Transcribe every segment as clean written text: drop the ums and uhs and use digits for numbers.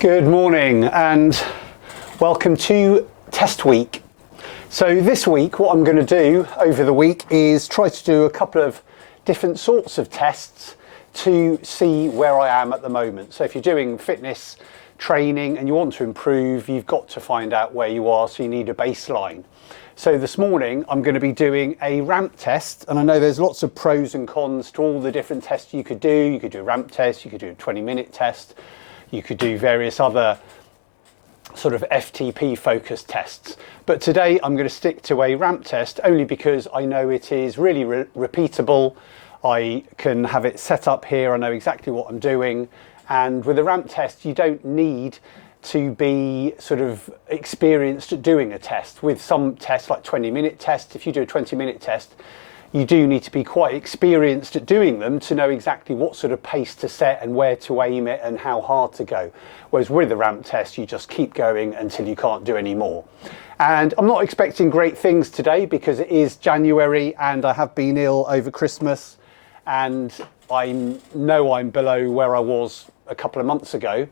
Good morning and welcome to test week. So this week what I'm going to do over the week is try to do a couple of different sorts of tests to see where I am at the moment. So if you're doing fitness training and you want to improve, you've got to find out where you are, so you need a baseline. So this morning I'm going to be doing a ramp test, and I know there's lots of pros and cons to all the different tests you could do. You could do a ramp test, you could do a 20-minute test, you could do various other sort of FTP focused tests. But today I'm going to stick to a ramp test only because I know it is really repeatable. I can have it set up here, I know exactly what I'm doing. And with a ramp test, you don't need to be sort of experienced at doing a test. With some tests, like 20-minute tests, if you do a 20-minute test, you do need to be quite experienced at doing them to know exactly what sort of pace to set and where to aim it and how hard to go. Whereas with a ramp test, you just keep going until you can't do any more. And I'm not expecting great things today because it is January and I have been ill over Christmas, and I know I'm below where I was a couple of months ago.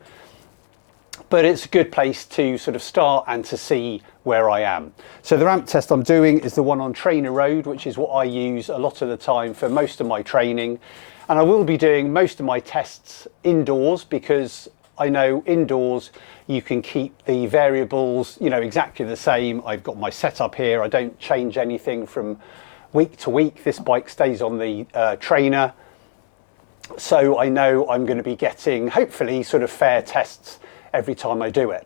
But it's a good place to sort of start and to see where I am. So the ramp test I'm doing is the one on Trainer Road, which is what I use a lot of the time for most of my training. And I will be doing most of my tests indoors because I know indoors you can keep the variables, exactly the same. I've got my setup here. I don't change anything from week to week. This bike stays on the trainer. So I know I'm going to be getting, hopefully, sort of fair tests every time I do it.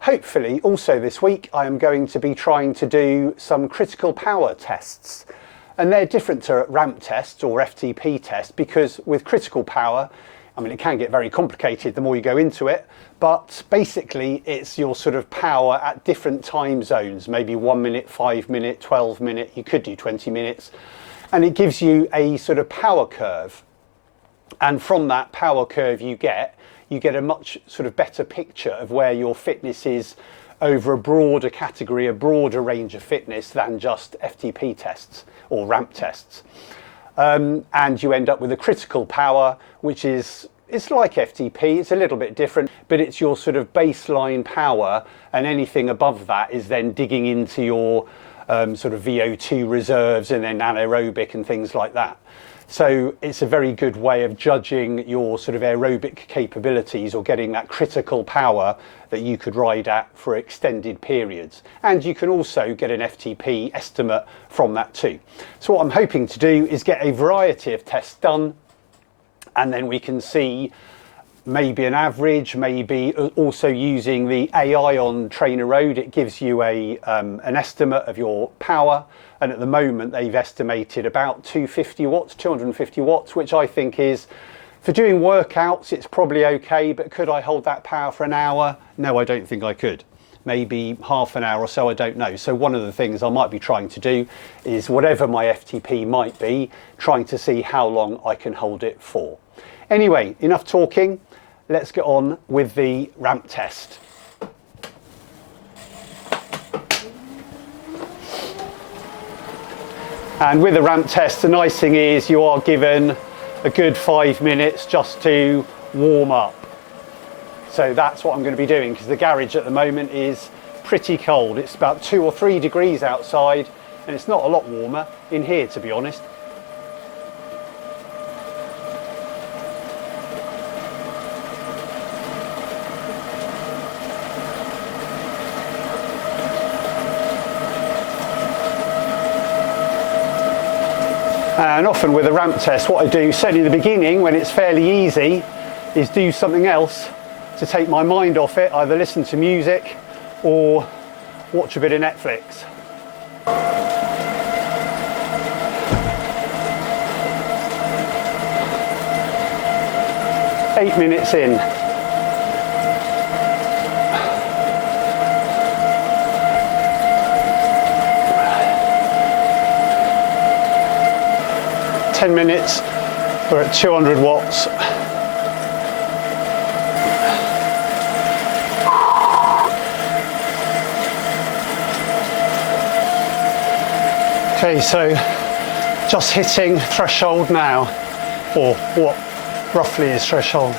Hopefully also this week I am going to be trying to do some critical power tests, and they're different to ramp tests or FTP tests because with critical power, it can get very complicated the more you go into it, but basically it's your sort of power at different time zones, maybe 1 minute, 5 minute, 12 minute, you could do 20 minutes, and it gives you a sort of power curve, and from that power curve you get a much sort of better picture of where your fitness is over a broader category, a broader range of fitness than just FTP tests or ramp tests. And you end up with a critical power, which it's like FTP, it's a little bit different, but it's your sort of baseline power, and anything above that is then digging into your sort of VO2 reserves and then anaerobic and things like that. So it's a very good way of judging your sort of aerobic capabilities or getting that critical power that you could ride at for extended periods. And you can also get an FTP estimate from that too. So what I'm hoping to do is get a variety of tests done, and then we can see maybe an average, maybe also using the AI on Trainer Road. It gives you an estimate of your power. And at the moment, they've estimated about 250 watts, 250 watts, which I think is, for doing workouts, it's probably okay, but could I hold that power for an hour? No, I don't think I could. Maybe half an hour or so, I don't know. So one of the things I might be trying to do is, whatever my FTP might be, trying to see how long I can hold it for. Anyway, enough talking. Let's get on with the ramp test. And with the ramp test, the nice thing is you are given a good 5 minutes just to warm up. So that's what I'm going to be doing, because the garage at the moment is pretty cold. It's about 2 or 3 degrees outside, and it's not a lot warmer in here, to be honest. And often with a ramp test, what I do, certainly in the beginning when it's fairly easy, is do something else to take my mind off it, either listen to music or watch a bit of Netflix. Eight minutes in. Ten minutes, we're at 200 watts. Okay, so just hitting threshold now, or what roughly is threshold.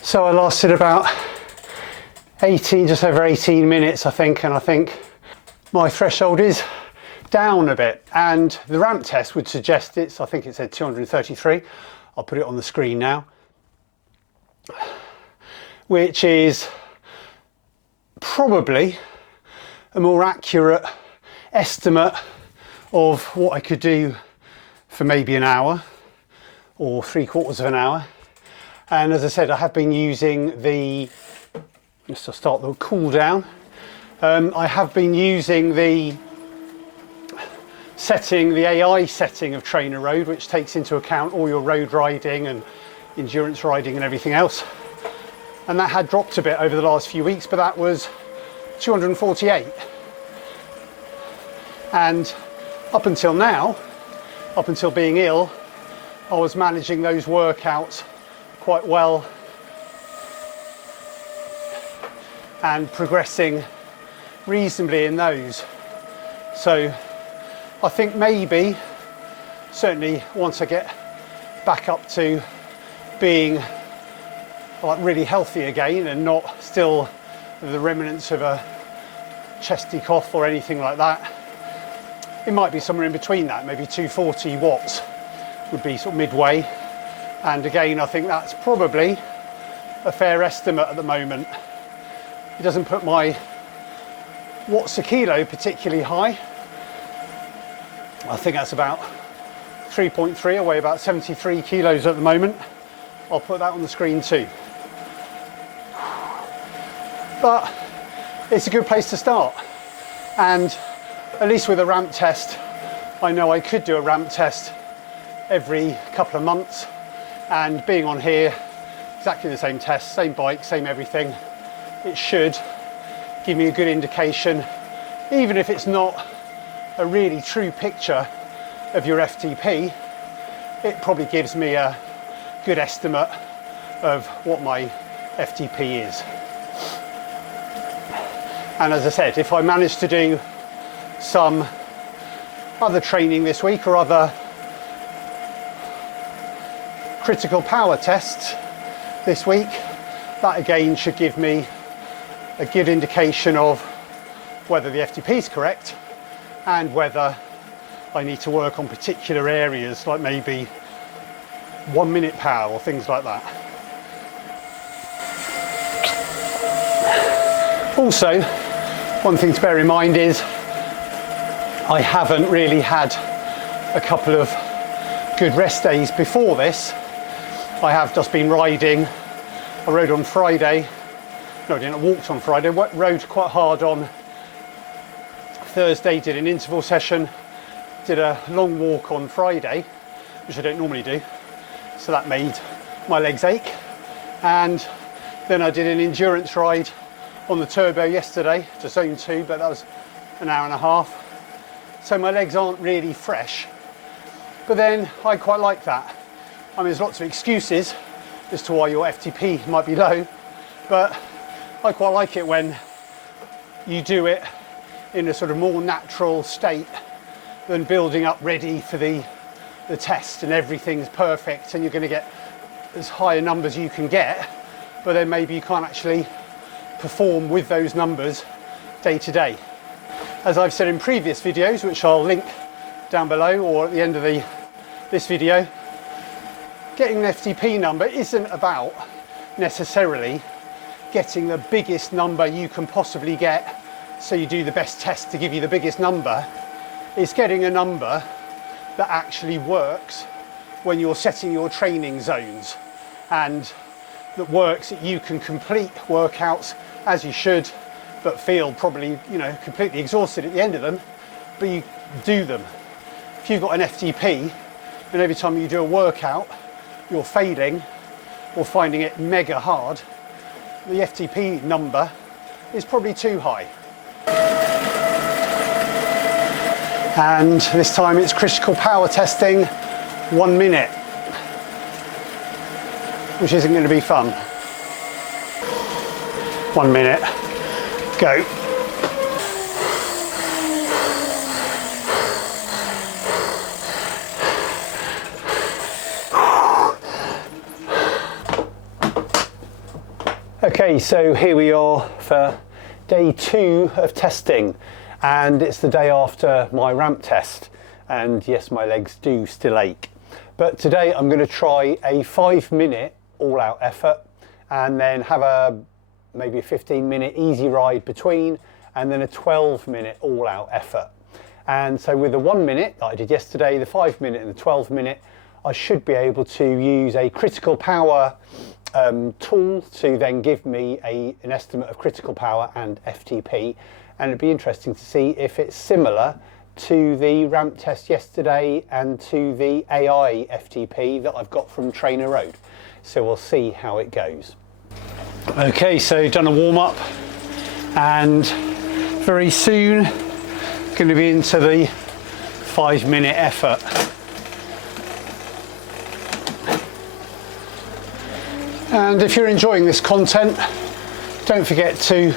So I lasted about 18, just over 18 minutes, I think, and I think my threshold is down a bit, and the ramp test would suggest I think it said 233. I'll put it on the screen now, which is probably a more accurate estimate of what I could do for maybe an hour or 3/4 of an hour. And as I said, I have been using just to start the cool down, I have been using the AI setting of Trainer Road, which takes into account all your road riding and endurance riding and everything else. And that had dropped a bit over the last few weeks, but that was 248. And up until now, up until being ill, I was managing those workouts quite well and progressing reasonably in those. So I think maybe, certainly once I get back up to being like really healthy again and not still the remnants of a chesty cough or anything like that, it might be somewhere in between that. Maybe 240 watts would be sort of midway. And again, I think that's probably a fair estimate at the moment. It doesn't put my watts a kilo particularly high. I think that's about 3.3. I weigh about 73 kilos at the moment. I'll put that on the screen too. But it's a good place to start. And at least with a ramp test, I know I could do a ramp test every couple of months. And being on here, exactly the same test, same bike, same everything, it should give me a good indication, even if it's not a really true picture of your FTP, it probably gives me a good estimate of what my FTP is. And as I said, if I manage to do some other training this week or other critical power tests this week, that again should give me a good indication of whether the FTP is correct and whether I need to work on particular areas, like maybe 1 minute power or things like that. Also, one thing to bear in mind is I haven't really had a couple of good rest days before this. I have just been riding. I rode on Friday. No, I didn't. I walked on Friday. Rode quite hard on Thursday. Did an interval session. Did a long walk on Friday, which I don't normally do. So that made my legs ache. And then I did an endurance ride on the turbo yesterday to zone 2, but that was an hour and a half. So my legs aren't really fresh. But then I quite like that. I mean, there's lots of excuses as to why your FTP might be low, but I quite like it when you do it in a sort of more natural state than building up ready for the test and everything's perfect and you're going to get as high a numbers you can get, but then maybe you can't actually perform with those numbers day to day. As I've said in previous videos, which I'll link down below or at the end of this video, getting an FTP number isn't about necessarily getting the biggest number you can possibly get, so you do the best test to give you the biggest number. It's getting a number that actually works when you're setting your training zones, and that works that you can complete workouts as you should, but feel probably, you know, completely exhausted at the end of them, but you do them. If you've got an FTP and every time you do a workout you're failing or finding it mega hard, the FTP number is probably too high. And this time it's critical power testing, 1 minute, which isn't going to be fun. 1 minute, go. Okay, so here we are for day 2 of testing, and it's the day after my ramp test, and yes, my legs do still ache. But today I'm going to try a 5-minute all-out effort, and then have maybe a 15-minute easy ride between, and then a 12-minute all-out effort. And so with the 1 minute that I did yesterday, the 5-minute and the 12-minute, I should be able to use a critical power tool to then give me an estimate of critical power and FTP, and it'd be interesting to see if it's similar to the ramp test yesterday and to the AI FTP that I've got from Trainer Road. So we'll see how it goes. Okay, so done a warm-up, and very soon going to be into the 5-minute effort. And if you're enjoying this content, don't forget to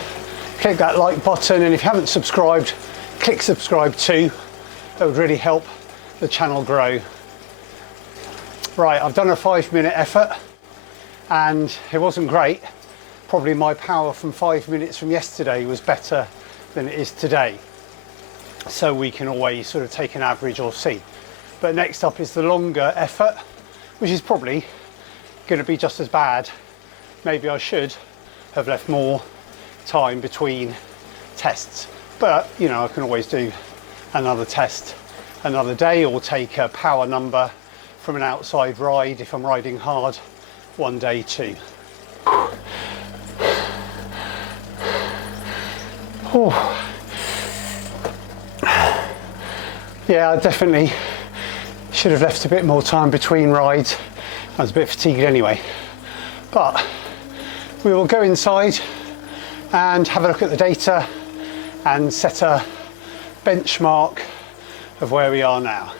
click that like button, and if you haven't subscribed, click subscribe too. That would really help the channel grow. Right, I've done a 5-minute effort and it wasn't great. Probably my power from 5 minutes from yesterday was better than it is today. So we can always sort of take an average or see. But next up is the longer effort, which is probably going to be just as bad. Maybe I should have left more time between tests, but you know, I can always do another test another day, or take a power number from an outside ride if I'm riding hard one day too. Oh. Yeah, I definitely should have left a bit more time between rides. I was a bit fatigued anyway, but we will go inside and have a look at the data and set a benchmark of where we are now.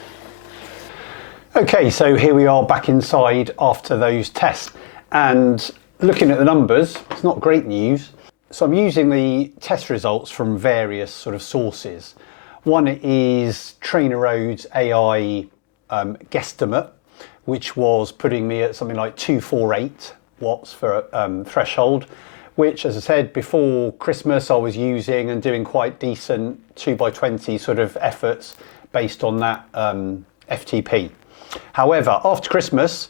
Okay, so here we are back inside after those tests, and looking at the numbers, it's not great news. So I'm using the test results from various sort of sources. One is Trainer Road's AI guesstimate, which was putting me at something like 248 watts for threshold, which, as I said, before Christmas I was using and doing quite decent 2x20 sort of efforts based on that FTP. However, after Christmas,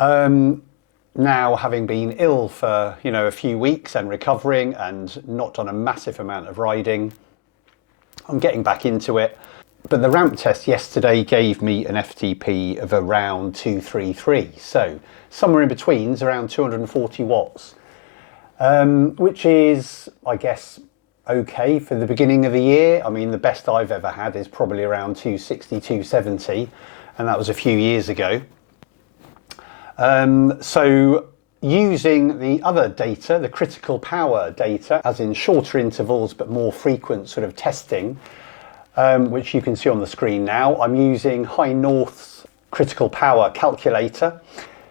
now having been ill for a few weeks and recovering and not done a massive amount of riding, I'm getting back into it. But the ramp test yesterday gave me an FTP of around 233, so somewhere in between is around 240 watts, which is, I guess, okay for the beginning of the year. I mean, the best I've ever had is probably around 260, 270, and that was a few years ago. So using the other data, the critical power data, as in shorter intervals but more frequent sort of testing, which you can see on the screen now, I'm using High North's critical power calculator.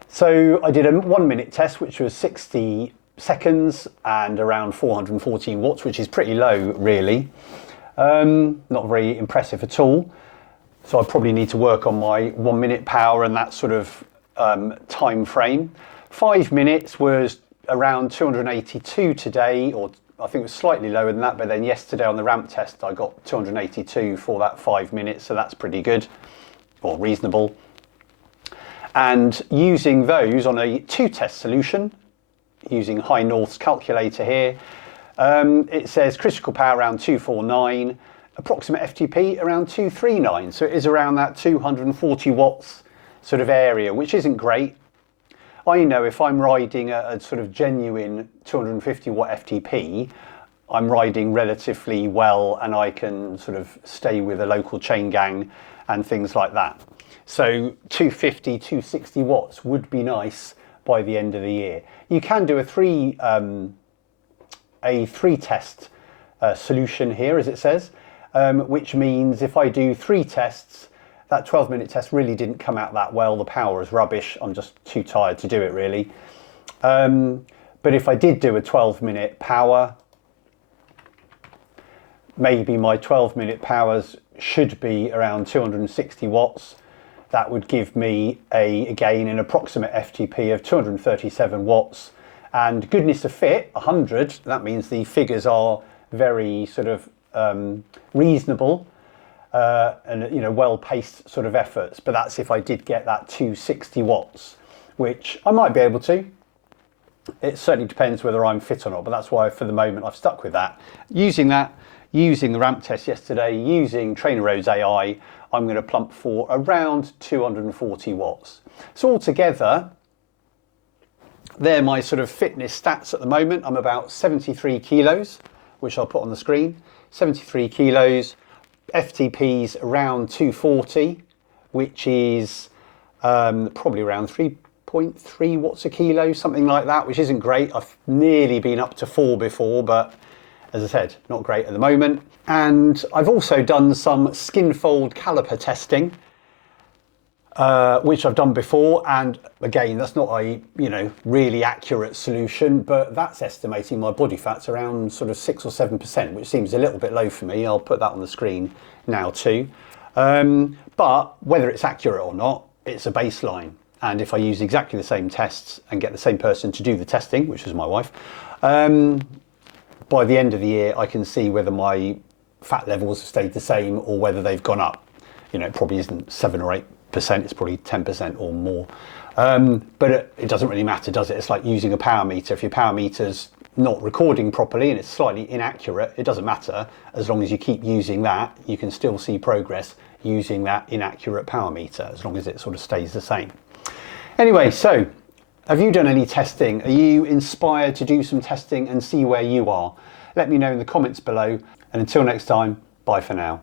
So I did a 1 minute test, which was 60 seconds and around 414 watts, which is pretty low really. Not very impressive at all. So I probably need to work on my 1 minute power and that sort of time frame. 5 minutes was around 282 today, or I think it was slightly lower than that, but then yesterday on the ramp test I got 282 for that 5 minutes, so that's pretty good, or reasonable. And using those on a 2-test solution, using High North's calculator here, it says critical power around 249, approximate FTP around 239, so it is around that 240 watts sort of area, which isn't great. I know if I'm riding a sort of genuine 250 watt FTP, I'm riding relatively well and I can sort of stay with a local chain gang and things like that. So 250, 260 watts would be nice by the end of the year. You can do a three test solution here, as it says. which means if I do 3 tests, that 12-minute test really didn't come out that well. The power is rubbish. I'm just too tired to do it really. But if I did do a 12-minute power, maybe my 12-minute powers should be around 260 watts. That would give me again an approximate FTP of 237 watts. And goodness to fit, 100, that means the figures are very sort of reasonable and well-paced sort of efforts. But that's if I did get that 260 watts, which I might be able to. It certainly depends whether I'm fit or not, but that's why for the moment I've stuck with that. Using the ramp test yesterday, using TrainerRoad's AI, I'm going to plump for around 240 watts. So altogether, they're my sort of fitness stats at the moment. I'm about 73 kilos, which I'll put on the screen. 73 kilos, FTP's around 240, which is probably around 3.3 watts a kilo, something like that, which isn't great. I've nearly been up to 4 before, but as I said, not great at the moment. And I've also done some skin fold caliper testing, which I've done before. And again, that's not a really accurate solution, but that's estimating my body fat's around sort of 6 or 7%, which seems a little bit low for me. I'll put that on the screen now too. But whether it's accurate or not, it's a baseline. And if I use exactly the same tests and get the same person to do the testing, which is my wife, by the end of the year, I can see whether my fat levels have stayed the same or whether they've gone up. It probably isn't 7 or 8%, it's probably 10% or more. But it doesn't really matter, does it? It's like using a power meter. If your power meter's not recording properly and it's slightly inaccurate, it doesn't matter. As long as you keep using that, you can still see progress using that inaccurate power meter, as long as it sort of stays the same. Anyway, so have you done any testing? Are you inspired to do some testing and see where you are? Let me know in the comments below. And until next time, bye for now.